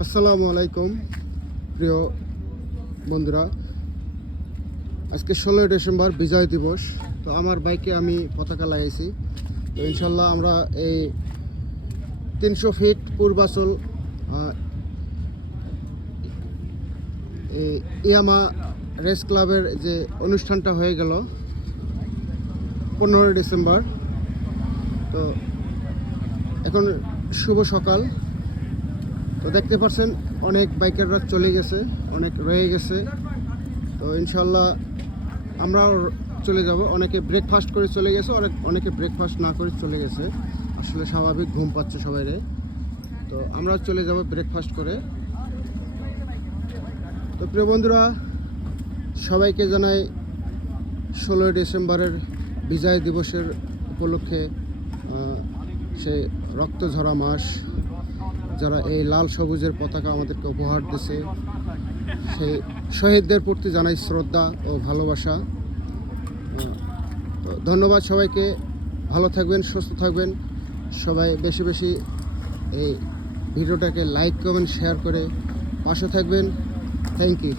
আসসালামু আলাইকুম প্রিয় বন্ধুরা, আজকে 16ই ডিসেম্বর বিজয় দিবস। তো আমার বাইকে আমি পতাকা লাগাইছি। তো ইনশাল্লাহ আমরা এই 300 ফিট পূর্বাচল এই ইয়ামা রেস ক্লাবের যে অনুষ্ঠানটা হয়ে গেল 15ই ডিসেম্বর। তো এখন শুভ সকাল। তো দেখতে পাচ্ছেন অনেক বাইকাররা চলে গেছে, অনেক রয়ে গেছে। তো ইনশাল্লাহ আমরাও চলে যাব। অনেকে ব্রেকফাস্ট করে চলে গেছে, অনেকে ব্রেকফাস্ট না করে চলে গেছে। আসলে স্বাভাবিক ঘুম পাচ্ছে সবাইরে। তো আমরা চলে যাব ব্রেকফাস্ট করে। তো প্রিয় বন্ধুরা, সবাইকে জানাই 16ই ডিসেম্বরের বিজয় দিবসের উপলক্ষে সে রক্ত ঝরা মাস, যারা এই লাল সবুজের পতাকা আমাদেরকে উপহার দিছে, সেই শহীদদের প্রতি জানাই শ্রদ্ধা ও ভালোবাসা। তো ধন্যবাদ সবাইকে। ভালো থাকবেন, সুস্থ থাকবেন। সবাই বেশি বেশি এই ভিডিওটাকে লাইক কমেন্ট শেয়ার করে পাশে থাকবেন। Thank you.